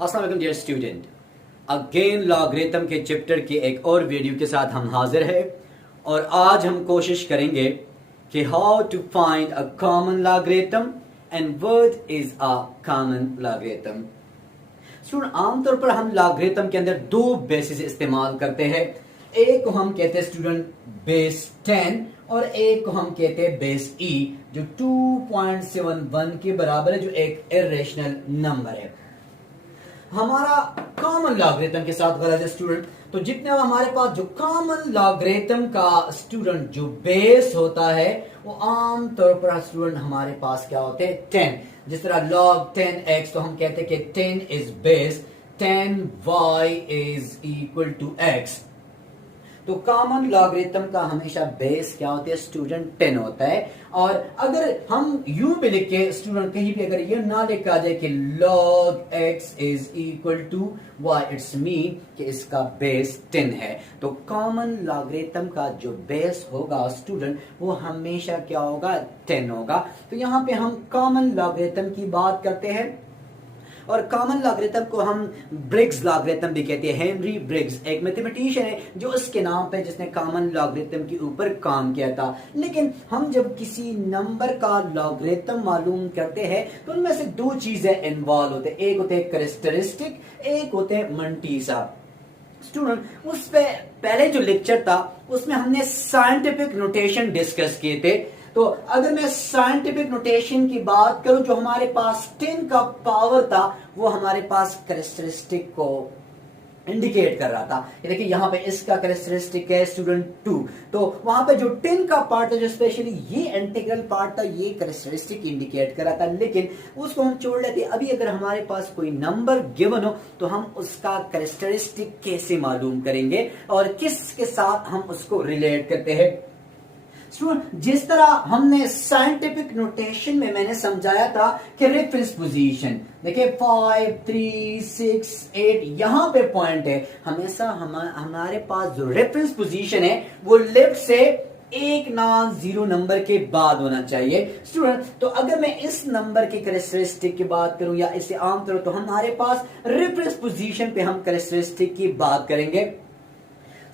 अस्सलाम वालेकुम dear student, again logarithm के चैप्टर के एक और वीडियो के साथ हम हाजिर हैं और आज हम कोशिश करेंगे कि how to find a common logarithm and what is a common logarithm. Student, आमतौर पर हम लॉगरिथम के अंदर दो बेसिस इस्तेमाल करते हैं। एक को हम कहते हैं स्टूडेंट बेस 10 और एक को हम कहते हैं बेस ई, जो 2.71 के बराबर है, जो एक इरेशनल नंबर है। हमारा कॉमन लॉगरिथम के साथ गलत है स्टूडेंट, तो जितने हमारे पास जो कॉमन लॉगरिथम का स्टूडेंट जो बेस होता है वो आम तौर पर स्टूडेंट हमारे पास क्या होते हैं 10। जिस तरह log 10x, तो हम कहते हैं कि 10 is base, 10y is equal to x। तो कॉमन लॉगरिथम का हमेशा बेस क्या होता है स्टूडेंट 10 होता है। और अगर हम यूं भी लिखे स्टूडेंट, कहीं भी अगर ये ना लिखा जाए कि log x is equal to y, it's mean कि इसका बेस 10 है। तो कॉमन लॉगरिथम का जो बेस होगा स्टूडेंट वो हमेशा क्या होगा 10 होगा। तो यहाँ पे हम कॉमन लॉगरिथम की बात करते हैं और कॉमन लॉगरिथम को हम ब्रिग्स लॉगरिथम भी कहते हैं। हेनरी ब्रिग्स एक मैथमेटिशियन है जो उसके नाम पे जिसने कॉमन लॉगरिथम के ऊपर काम किया था। लेकिन हम जब किसी नंबर का लॉगरिथम मालूम करते हैं तो उनमें से दो चीजें इन्वॉल्व होते हैं, एक होते हैं कैरेक्टरिस्टिक, एक होते हैं मंटीसा। स्टूडेंट, उस पे पहले जो लेक्चर था उसमें हमने साइंटिफिक नोटेशन डिस्कस किए थे। तो अगर मैं साइंटिफिक नोटेशन की बात करूं, जो हमारे पास 10 का पावर था वो हमारे पास कैरेक्टरिस्टिक को इंडिकेट कर रहा था। ये देखिए यहाँ पे इसका कैरेक्टरिस्टिक है स्टूडेंट 2। तो वहां पे जो 10 का पार्ट है, जो स्पेशली ये इंटीग्रल पार्ट था, ये कैरेक्टरिस्टिक इंडिकेट कर रहा था, लेकिन उसको हम छोड़ लेते। अभी अगर हमारे पास कोई नंबर गिवन हो तो हम उसका कैरेक्टरिस्टिक कैसे मालूम करेंगे और किसके साथ हम उसको रिलेट करते हैं। जिस तरह हमने साइंटिफिक नोटेशन में मैंने समझाया था कि रेफरेंस पोजीशन, देखिए 5 3 6 8 यहां पे पॉइंट है। हमेशा हमारे पास जो रेफरेंस पोजीशन है वो लेफ्ट से एक ना 0 नंबर के बाद होना चाहिए स्टूडेंट। तो अगर मैं इस नंबर की कैरेक्टरिस्टिक की बात करूं या इसे आमतौर तो हमारे पास रेफरेंस पोजीशन पे हम कैरेक्टरिस्टिक की बात करेंगे।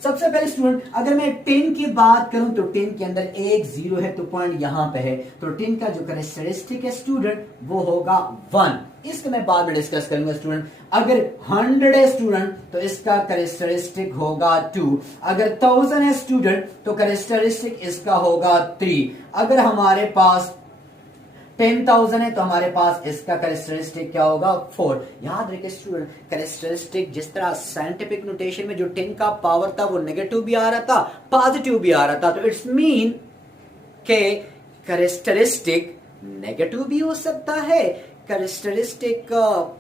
सबसे पहले स्टूडेंट, अगर मैं 10 की बात करूं तो 10 के अंदर एक 0 है, तो पॉइंट यहां पे है। तो 10 का जो कैरेक्टरिस्टिक है स्टूडेंट वो होगा 1। इसको मैं बाद में डिस्कस करूंगा स्टूडेंट। अगर 100 है स्टूडेंट तो इसका कैरेक्टरिस्टिक होगा 2। अगर 1000 है स्टूडेंट तो कैरेक्टरिस्टिक इसका होगा 3। अगर हमारे पास 10,000 है तो हमारे पास इसका कैरेक्टरिस्टिक क्या होगा 4। याद रखिए स्टूडेंट, कैरेक्टरिस्टिक जिस तरह साइंटिफिक नोटेशन में जो 10 का पावर था वो नेगेटिव भी आ रहा था, पॉजिटिव भी आ रहा था। तो इट्स मीन के कैरेक्टरिस्टिक नेगेटिव भी हो सकता है, कैरेक्टरिस्टिक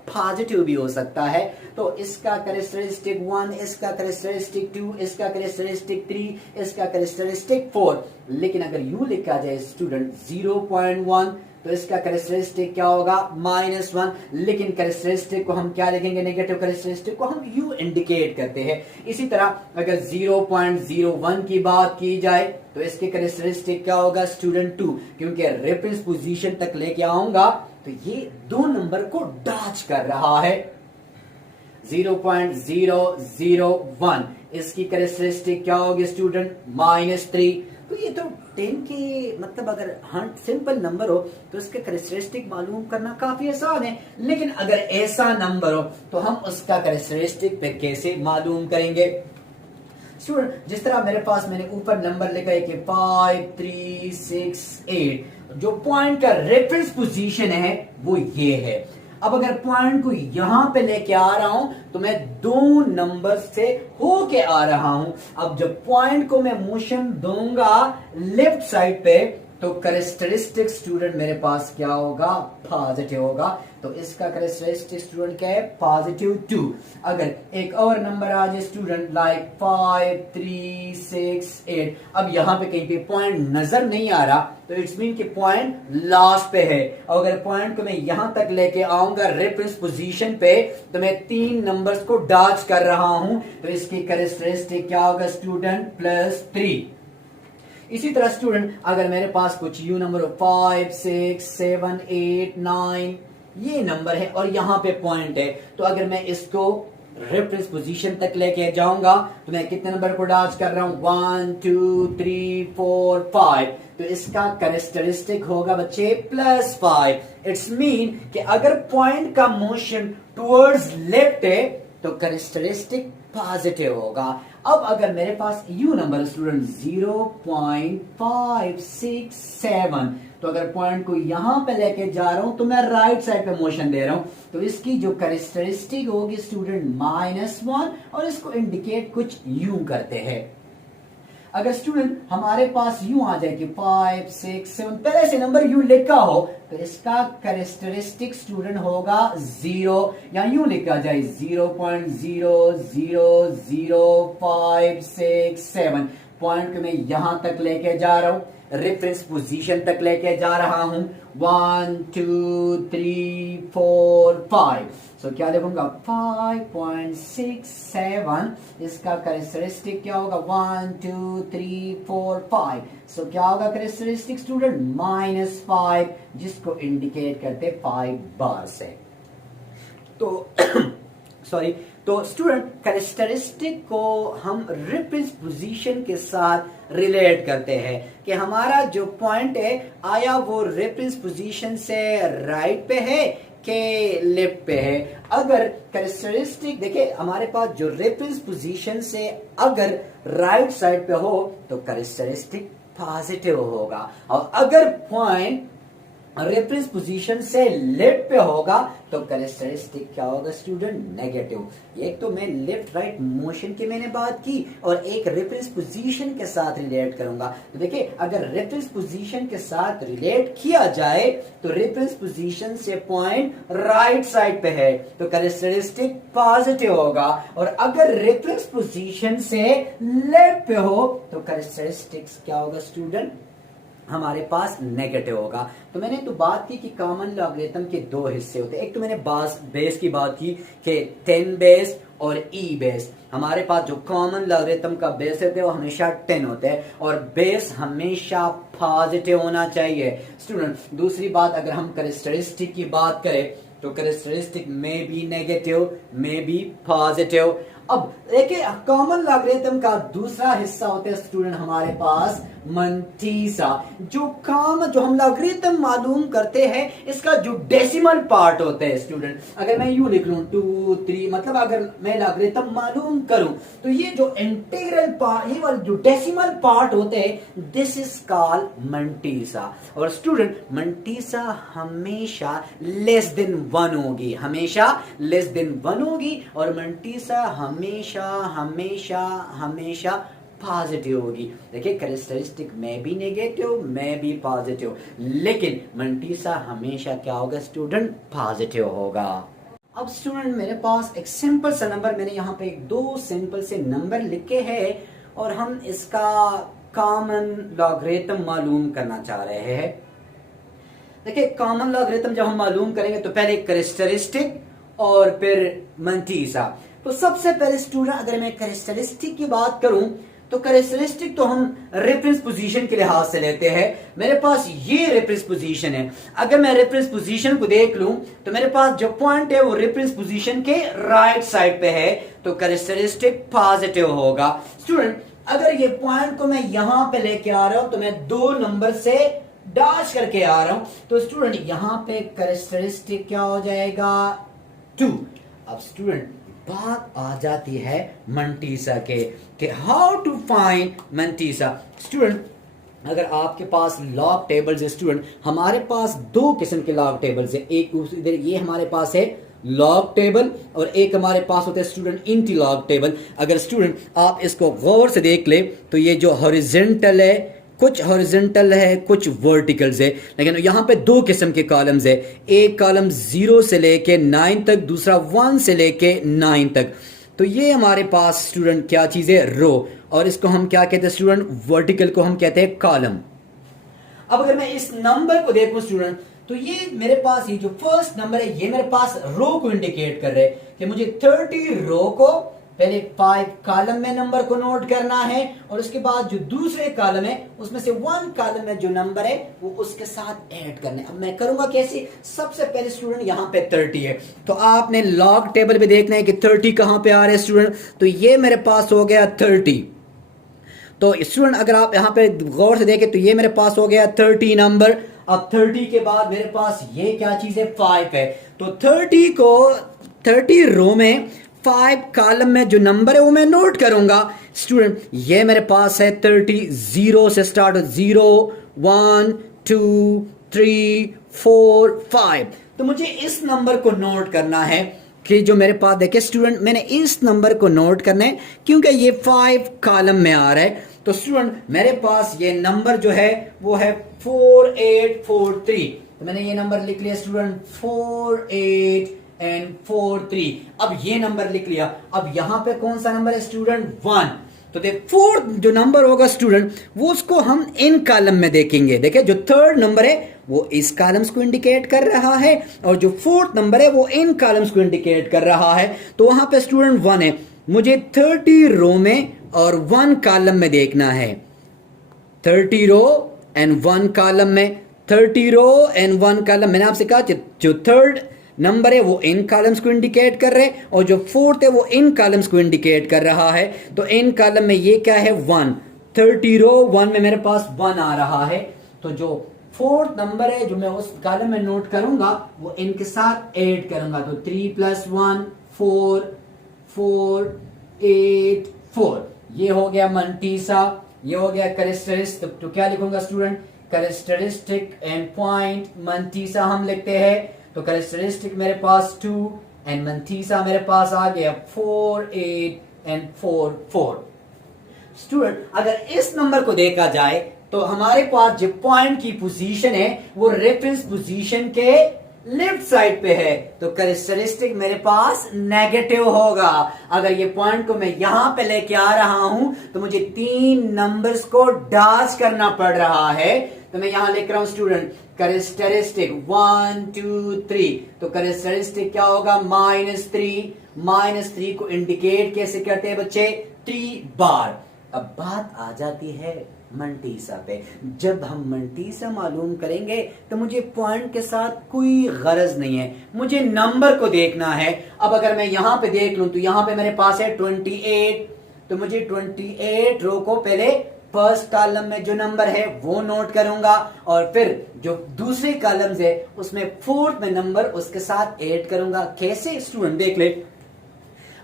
पॉजिटिव भी हो सकता है। तो इसका कैरेक्टरिस्टिक 1, इसका कैरेक्टरिस्टिक 2, इसका कैरेक्टरिस्टिक 3, इसका कैरेक्टरिस्टिक 4। लेकिन अगर यू लिखा जाए स्टूडेंट 0.1 तो इसका कैरेक्टरिस्टिक क्या होगा -1। लेकिन कैरेक्टरिस्टिक को हम क्या लिखेंगे, नेगेटिव कैरेक्टरिस्टिक को हम यू इंडिकेट करते हैं। इसी तरह अगर 0.01 की बात की जाए तो इसके कैरेक्टरिस्टिक क्या होगा स्टूडेंट 2, क्योंकि रेफरेंस पोजीशन तक लेके आऊंगा तो ये दो नंबर को डॉच कर रहा है। 0.001 इसकी कैरेक्टरिस्टिक क्या होगी स्टूडेंट -3। तो ये तो 10 के मतलब अगर सिंपल नंबर हो तो इसके कैरेक्टरिस्टिक मालूम करना काफी आसान है। लेकिन अगर ऐसा नंबर हो तो हम उसका कैरेक्टरिस्टिक पे कैसे मालूम करेंगे स्टूडेंट। जिस तरह मेरे पास मैंने ऊपर नंबर लिखा है कि 5 3 6 8, जो पॉइंट का रेफरेंस पोजीशन है वो ये है। अब अगर पॉइंट को यहां पे लेके आ रहा हूं तो मैं दो नंबर से होके आ रहा हूं। अब जब पॉइंट को मैं मोशन दूंगा लेफ्ट साइड पे तो कैरेक्टरिस्टिक स्टूडेंट मेरे पास क्या होगा पॉजिटिव होगा। तो इसका कैरेक्टरिस्टिक स्टूडेंट क्या है +2। अगर एक और नंबर आ जाए स्टूडेंट लाइक 5 3 6 8, अब यहां पे कहीं पे पॉइंट नजर नहीं आ रहा तो इट्स मीन कि पॉइंट लास्ट पे है। और अगर पॉइंट को मैं यहां तक लेके आऊंगा रेफरेंस पोजीशन पे तो मैं 3 नंबर्स को डॉच कर रहा हूं। तो इसकी कैरेक्टरिस्टिक क्या होगा स्टूडेंट +3। इसी तरह स्टूडेंट अगर मेरे पास कुछ यू नंबर 5 6 7 8 9 ये नंबर है और यहाँ पे पॉइंट है, तो अगर मैं इसको रेफरेंस पोजीशन तक लेके जाऊंगा तो मैं कितने नंबर को डॉज कर रहा हूं, 1 2 3 4 5, तो इसका कैरेक्टरिस्टिक होगा बच्चे +5। इट्स मीन कि अगर पॉइंट का मोशन टुवर्ड्स लेफ्ट है तो कैरेक्टरिस्टिक पॉजिटिव होगा। अब अगर मेरे पास यू नंबर स्टूडेंट 0.567, तो अगर पॉइंट को यहां पे लेके जा रहा हूं तो मैं राइट साइड पे मोशन दे रहा हूं, तो इसकी जो कैरेक्टरिस्टिक होगी स्टूडेंट -1, और इसको इंडिकेट कुछ यूं करते हैं। अगर स्टूडेंट हमारे पास यूं आ जाए कि 5 6 7 पहले से नंबर यूं लिखा हो तो इसका कैरेक्टरिस्टिक स्टूडेंट होगा 0, या यूं लिखा जाए 0.0000567। पॉइंट को मैं यहां तक लेके जा रहा हूं, रेफरेंस पोजीशन तक लेके जा रहा हूं, 1 2 3 4 5। सो क्या लिखूंगा 5.67, इसका कैरेक्टरिस्टिक क्या होगा 1 2 3 4 5। सो क्या होगा कैरेक्टरिस्टिक स्टूडेंट -5, जिसको इंडिकेट करते 5 बार से। तो सॉरी, तो स्टूडेंट कैरेक्टरिस्टिक को हम रेफरेंस पोजीशन के साथ रिलेट करते हैं कि हमारा जो पॉइंट है आया वो रेफरेंस पोजीशन से राइट पे है के लेफ्ट पे है। अगर कैरेक्टरिस्टिक देखिए हमारे पास जो रेफरेंस पोजीशन से अगर राइट साइड पे हो तो कैरेक्टरिस्टिक पॉजिटिव होगा, और अगर पॉइंट रेफरेंस पोजीशन से लेफ्ट पे होगा तो कैरेक्टरिस्टिक क्या होगा स्टूडेंट नेगेटिव। एक तो मैं लेफ्ट राइट मोशन की मैंने बात की और एक रेफरेंस पोजीशन के साथ रिलेट करूंगा। तो देखिए अगर रेफरेंस पोजीशन के साथ रिलेट किया जाए तो रेफरेंस पोजीशन से पॉइंट राइट साइड पे है तो कैरेक्टरिस्टिक पॉजिटिव होगा, और अगर रेफरेंस पोजीशन से लेफ्ट पे हो तो कैरेक्टरिस्टिक्स क्या होगा स्टूडेंट हमारे पास नेगेटिव होगा। तो मैंने तो बात की कि कॉमन लॉगरिथम के दो हिस्से होते हैं। एक तो मैंने बेस की बात की कि 10 बेस और ई बेस। हमारे पास जो कॉमन लॉगरिथम का बेस होता है वो हमेशा 10 होता है और बेस हमेशा पॉजिटिव होना चाहिए स्टूडेंट। दूसरी बात, अगर हम कैरेक्टरिस्टिक की बात करें तो कैरेक्टरिस्टिक में भी नेगेटिव में भी पॉजिटिव। अब देखिए कॉमन लॉगरिथम का दूसरा हिस्सा होता है स्टूडेंट हमारे पास मंटीसा। जो हम लॉगरिथम मालूम करते हैं इसका जो डेसिमल पार्ट होता है स्टूडेंट, अगर मैं यूं लिख लूं 2 3, मतलब अगर मैं लॉगरिथम मालूम करूं तो ये जो इंटीग्रल पार्ट, ये वाला जो डेसिमल पार्ट होते हैं, दिस इज कॉल्ड मंटीसा। और स्टूडेंट मंटीसा हमेशा लेस देन 1 होगी, हमेशा लेस देन 1 होगी, और मंटीसा हमेशा हमेशा हमेशा पॉजिटिव होगी। देखिए कैरेक्टरिस्टिक में भी नेगेटिव में भी पॉजिटिव, लेकिन मंटीसा हमेशा क्या होगा स्टूडेंट पॉजिटिव होगा। अब स्टूडेंट मेरे पास एक सिंपल सा नंबर, मैंने यहाँ पे एक 2 सिंपल से नंबर लिखे हैं और हम इसका कॉमन लॉगरिथम मालूम करना चाह रहे हैं। देखिए कॉमन लॉगरिथम जब हम मालूम करेंगे तो पहले कैरेक्टरिस्टिक और फिर मंटीसा। तो सबसे पहले स्टूडेंट अगर मैं कैरेक्टरिस्टिक की बात करूं तो कैरेक्टरिस्टिक तो हम रेफरेंस पोजीशन के लिहाज से लेते हैं। मेरे पास ये रेफरेंस पोजीशन है, अगर मैं रेफरेंस पोजीशन को देख लूं तो मेरे पास जो पॉइंट है वो रेफरेंस पोजीशन के राइट साइड पे है तो कैरेक्टरिस्टिक पॉजिटिव होगा। स्टूडेंट अगर ये पॉइंट को मैं यहां पे लेके आ रहा हूं तो मैं 2 नंबर से डैश करके आ रहा हूं, तो स्टूडेंट यहां पे कैरेक्टरिस्टिक क्या हो जाएगा 2। अब स्टूडेंट बात आ जाती है मंटीसा के कि हाउ टू फाइंड मंटीसा। स्टूडेंट अगर आपके पास लॉग टेबल्स है, स्टूडेंट हमारे पास 2 किस्म के लॉग टेबल्स है, एक इधर ये हमारे पास है लॉग टेबल और एक हमारे पास होता है स्टूडेंट इंटी लॉग टेबल। अगर स्टूडेंट आप इसको गौर से देख ले तो ये जो हॉरिजॉन्टल है, कुछ हॉरिजॉन्टल है कुछ वर्टिकल्स है, लेकिन यहाँ पे 2 किस्म के कॉलम्स है, एक कॉलम 0 से लेके 9 तक, दूसरा 1 से लेके 9 तक। तो ये हमारे पास स्टूडेंट क्या चीज है रो, और इसको हम क्या कहते हैं स्टूडेंट वर्टिकल को हम कहते हैं कॉलम। अब अगर मैं इस नंबर को देखूं स्टूडेंट तो ये मेरे पास ये जो फर्स्ट नंबर है ये मेरे पास रो को इंडिकेट कर रहे हैं कि मुझे 30 रो को पहले 5 कॉलम में नंबर को नोट करना है और उसके बाद जो दूसरे कॉलम है उसमें से 1 कॉलम में जो नंबर है वो उसके साथ ऐड करने। अब मैं करूंगा कैसे? सबसे पहले स्टूडेंट यहाँ पे 30 है, तो आपने लॉग टेबल पे देखना है कि 30 कहां पे आ रहे हैं स्टूडेंट। तो ये मेरे पास हो गया 30। तो स्टूडेंट अगर आप यहाँ पे गौर से देखें तो ये मेरे पास हो गया 30 नंबर। अब 30 के बाद मेरे पास ये क्या चीज है? 5 है। तो 30 रो में 5 कॉलम में जो नंबर है वो मैं नोट करूंगा स्टूडेंट। ये मेरे पास है 30, 0 से स्टार्ट, 0 1 2 3 4 5। तो मुझे इस नंबर को नोट करना है कि जो मेरे पास देखिए स्टूडेंट, मैंने इस नंबर को नोट करना है क्योंकि ये 5 कॉलम में आ रहा है। तो स्टूडेंट मेरे पास ये नंबर जो है वो है 4843। तो मैंने ये नंबर लिख लिया स्टूडेंट 4843। अब ये नंबर लिख लिया। अब यहां पे कौन सा नंबर है स्टूडेंट? 1। तो देख फोर्थ जो नंबर होगा स्टूडेंट वो उसको हम इन कॉलम में देखेंगे। देखिए जो थर्ड नंबर है वो इस कॉलम्स को इंडिकेट कर रहा है और जो फोर्थ नंबर है वो इन कॉलम्स को इंडिकेट कर रहा है। तो वहां पे स्टूडेंट 1 है। मुझे 30 रो में और 1 कॉलम में देखना है। 30 रो एंड 1 कॉलम में, 30 रो एंड 1 कॉलम। मैंने आपसे कहा जो थर्ड नंबर है वो इन कॉलम्स को इंडिकेट कर रहे हैं और जो फोर्थ है वो इन कॉलम्स को इंडिकेट कर रहा है। तो इन कॉलम में ये क्या है? 1। 30 रो 1 में मेरे पास 1 आ रहा है। तो जो फोर्थ नंबर है जो मैं उस कॉलम में नोट करूंगा वो इनके साथ ऐड करूंगा। तो 3 + 1 4 4 8 4। ये हो गया मंटीसा, ये हो गया कैरेक्टरिस्टिक। तो क्या लिखूंगा स्टूडेंट? कैरेक्टरिस्टिक एंड पॉइंट मंटीसा हम लिखते हैं। तो कैरेक्टरिस्टिक मेरे पास 2 एंड मंटीसा मेरे पास आ गया 4 8 एंड 4 4। स्टूडेंट अगर इस नंबर को देखा जाए तो हमारे पास जो पॉइंट की पोजीशन है वो रेफरेंस पोजीशन के लेफ्ट साइड पे है। तो कैरेक्टरिस्टिक मेरे पास नेगेटिव होगा। अगर ये पॉइंट को मैं यहां पे लेके आ रहा हूं तो मुझे 3 नंबर्स को डैश करना पड़ रहा है। तो मैं यहां लिख रहा हूं स्टूडेंट कैरेक्टरिस्टिक 1 2 3। तो कैरेक्टरिस्टिक क्या होगा? -3। -3 को इंडिकेट कैसे करते हैं बच्चे? 3 बार। अब बात आ जाती है मंटीसा पे। जब हम मंटीसा मालूम करेंगे तो मुझे पॉइंट के साथ कोई गरज नहीं है, मुझे नंबर को देखना है। अब अगर मैं यहां पे देख लूं तो यहां पे मेरे पास है 28। तो मुझे 28 रो को पहले फर्स्ट कॉलम में जो नंबर है वो नोट करूंगा और फिर जो दूसरे कॉलम्स है उसमें फोर्थ में नंबर उसके साथ ऐड करूंगा। कैसे स्टूडेंट देख ले।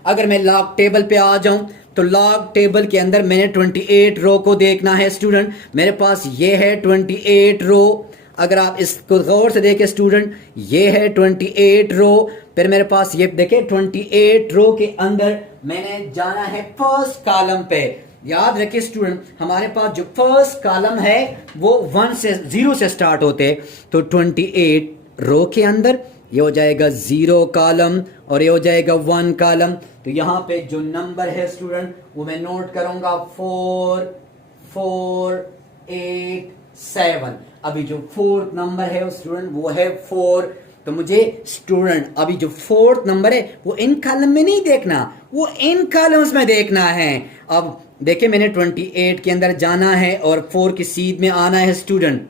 अगर मैं लॉग टेबल पे आ जाऊं तो लॉग टेबल के अंदर मैंने 28 रो को देखना है स्टूडेंट। मेरे पास ये है 28 रो। अगर आप इसको गौर से देखें स्टूडेंट, ये है 28 रो। फिर मेरे पास ये देखें 28 रो के अंदर मैंने जाना है फर्स्ट कॉलम पे। याद रखिए स्टूडेंट हमारे पास जो फर्स्ट कॉलम है वो 1 से 0 से स्टार्ट होते हैं। तो 28 रो के अंदर ये हो जाएगा 0 कॉलम और ये हो जाएगा 1 कॉलम। तो यहां पे जो नंबर है स्टूडेंट वो मैं नोट करूंगा 4 4 8 7। अभी जो फोर्थ नंबर है स्टूडेंट वो है 4। तो मुझे स्टूडेंट अभी जो फोर्थ नंबर है वो इन कॉलम में नहीं देखना, वो इन कॉलम्स में देखना है। अब देखिए मैंने 28 के अंदर जाना है और 4 की सीध में आना है स्टूडेंट।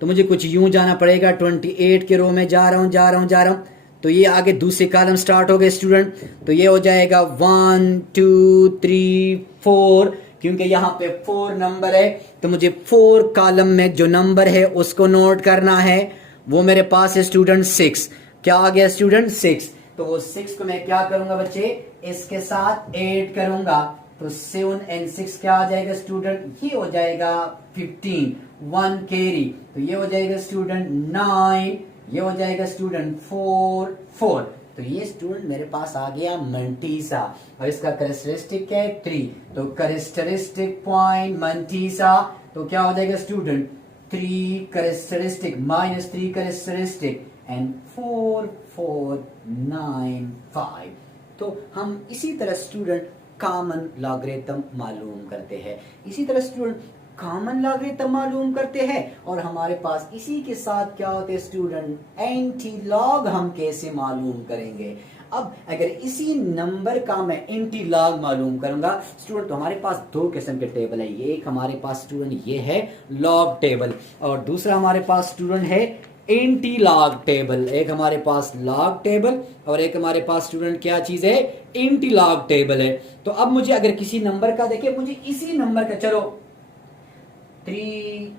तो मुझे कुछ यूं जाना पड़ेगा। 28 के रो में जा रहा हूं। तो ये आगे दूसरे कॉलम स्टार्ट हो गए स्टूडेंट। तो ये हो जाएगा 1 2 3 4। क्योंकि यहाँ पे 4 नंबर है तो मुझे 4 कॉलम में जो नंबर है उसको नोट करना है। वो मेरे पास है स्टूडेंट 6। क्या आ गया स्टूडेंट? 6। तो वो 6 को मैं क्या करूंगा बच्चे? इसके साथ ऐड करूंगा। तो 7 एंड 6 क्या आ जाएगा स्टूडेंट? ये हो जाएगा 15। 1 कैरी। तो ये हो जाएगा स्टूडेंट 9। ये हो जाएगा स्टूडेंट 4 4। तो ये स्टूडेंट मेरे पास आ गया मंटीसा और इसका कैरेक्टरिस्टिक क्या है? 3। तो कैरेक्टरिस्टिक पॉइंट मंटीसा। तो क्या हो जाएगा स्टूडेंट? 3 characteristic -3 characteristic and 4 4 9 5। तो हम इसी तरह स्टूडेंट कॉमन लॉगरिथम मालूम करते हैं। इसी तरह स्टूडेंट कॉमन लॉगरिथम मालूम करते हैं और हमारे पास इसी के साथ क्या होते हैं स्टूडेंट? एंटी लॉग हम कैसे मालूम करेंगे? अब अगर इसी नंबर का मैं इंटी लॉग मालूम करूंगा स्टूडेंट, तो हमारे पास दो किस्म के टेबल है। ये एक हमारे पास स्टूडेंट ये है लॉग टेबल, और दूसरा हमारे पास स्टूडेंट है इंटी लॉग टेबल। एक हमारे पास लॉग टेबल और एक हमारे पास स्टूडेंट क्या चीज है, इंटी लॉग टेबल है। तो अब मुझे अगर किसी नंबर का, देखिए मुझे इसी नंबर का, चलो 3,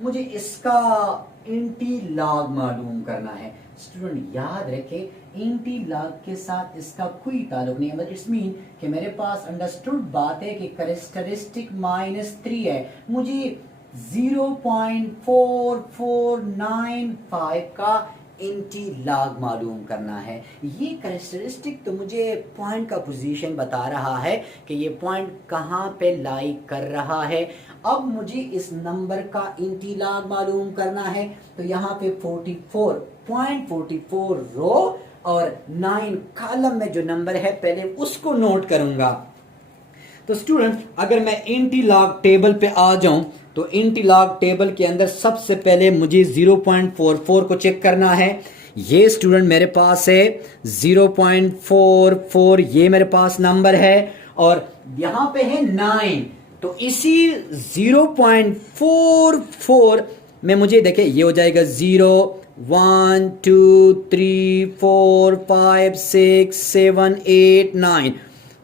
मुझे इसका इंटी लॉग मालूम करना है। स्टूडेंट याद रखें इंटी लॉग के साथ इसका कोई ताल्लुक नहीं है, मतलब इट्स मीन कि मेरे पास अंडरस्टूड बात है कि कैरेक्टरिस्टिक -3 है, मुझे 0.4495 का इंटी लॉग मालूम करना है। ये कैरेक्टरिस्टिक तो मुझे पॉइंट का पोजीशन बता रहा है कि ये पॉइंट कहाँ पे लाई कर रहा है। अब मुझे इस नंबर का इंटी लॉग मालूम करना है, तो यहाँ पे 44.44 रो और 9 कॉलम में जो नंबर है पहले उसको नोट करूंगा। तो स्टूडेंट अगर मैं इंटी लॉग टेबल पे आ जाऊं तो इंटी लॉग टेबल के अंदर सबसे पहले मुझे 0.44 को चेक करना है। ये स्टूडेंट मेरे पास है 0.44, ये मेरे पास नंबर है और यहां पे है 9। तो इसी 0.44 में मुझे देखिए ये हो जाएगा 0 1 2 3 4 5 6 7 8 9।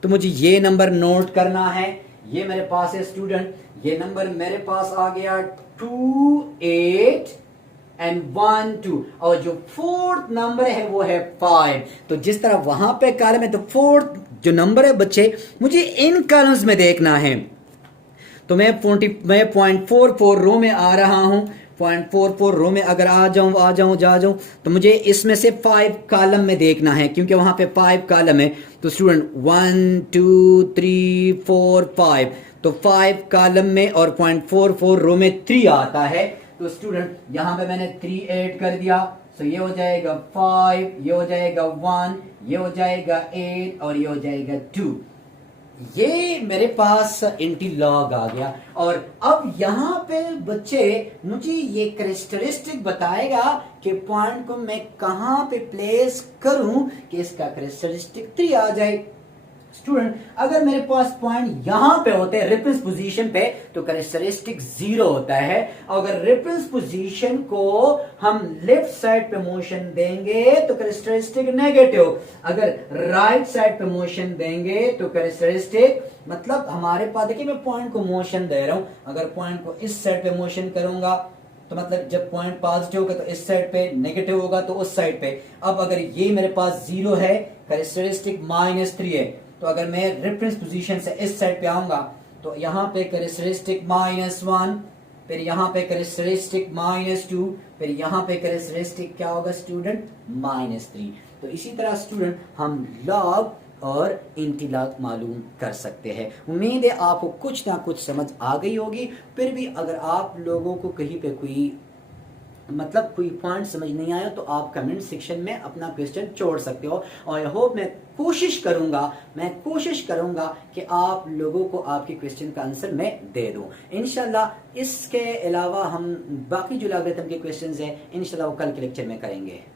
तो मुझे ये नंबर नोट करना है। ये मेरे पास है स्टूडेंट, ये नंबर मेरे पास आ गया 2 8 एंड 1 2, और जो फोर्थ नंबर है वो है 5। तो जिस तरह वहां पे कॉलम है, तो फोर्थ जो नंबर है बच्चे मुझे इन कॉलम्स में देखना है। तो मैं 0.44 रो में आ रहा हूं। 0.44 रो में अगर आ जाऊं तो मुझे इसमें से 5 कॉलम में देखना है, क्योंकि वहां पे 5 कॉलम है। तो स्टूडेंट 1 2 3 4 5, तो 5 कॉलम में और 0.44 रो में 3 आता है। तो स्टूडेंट यहां पे मैंने 3 ऐड कर दिया, तो ये हो जाएगा 5, ये हो जाएगा 1, ये हो जाएगा 8 और ये हो जाएगा 2। ये मेरे पास इंटी लॉग आ गया। और अब यहाँ पे बच्चे मुझे ये कैरेक्टरिस्टिक बताएगा कि पॉइंट को मैं कहां पे प्लेस करूं कि इसका कैरेक्टरिस्टिक 3 आ जाए। स्टूडेंट अगर मेरे पास पॉइंट यहां पे होते हैं रेफरेंस पोजीशन पे, तो कैरेक्टरिस्टिक 0 होता है। अगर रेफरेंस पोजीशन को हम लेफ्ट साइड पे मोशन देंगे तो कैरेक्टरिस्टिक नेगेटिव, अगर राइट साइड पे मोशन देंगे तो कैरेक्टरिस्टिक, मतलब हमारे पास देखिए मैं पॉइंट को मोशन दे रहा हूं, अगर पॉइंट को इस साइड पे मोशन करूंगा तो मतलब जब पॉइंट पॉजिटिव होगा तो इस साइड पे, नेगेटिव होगा तो उस साइड पे। अब अगर ये मेरे पास 0 है, कैरेक्टरिस्टिक -3 है, तो अगर मैं रेफरेंस पोजीशन से इस साइड पे आऊंगा तो यहां पे कैरेक्टरिस्टिक -1, फिर यहां पे कैरेक्टरिस्टिक -2, फिर यहां पे कैरेक्टरिस्टिक क्या होगा स्टूडेंट, -3। तो इसी तरह स्टूडेंट हम लॉग और इंटी लॉग मालूम कर सकते हैं। उम्मीद है आपको कुछ ना कुछ समझ आ गई होगी। फिर भी अगर आप लोगों को कहीं पे कोई कोई पॉइंट समझ नहीं आया तो आप कमेंट सेक्शन में अपना क्वेश्चन छोड़ सकते हो, और आई होप मैं कोशिश करूंगा कि आप लोगों को आपके क्वेश्चन का आंसर मैं दे दूं इंशाल्लाह। इसके अलावा हम बाकी जो लॉगरिथम के क्वेश्चंस हैं इंशाल्लाह वो कल के लेक्चर में करेंगे।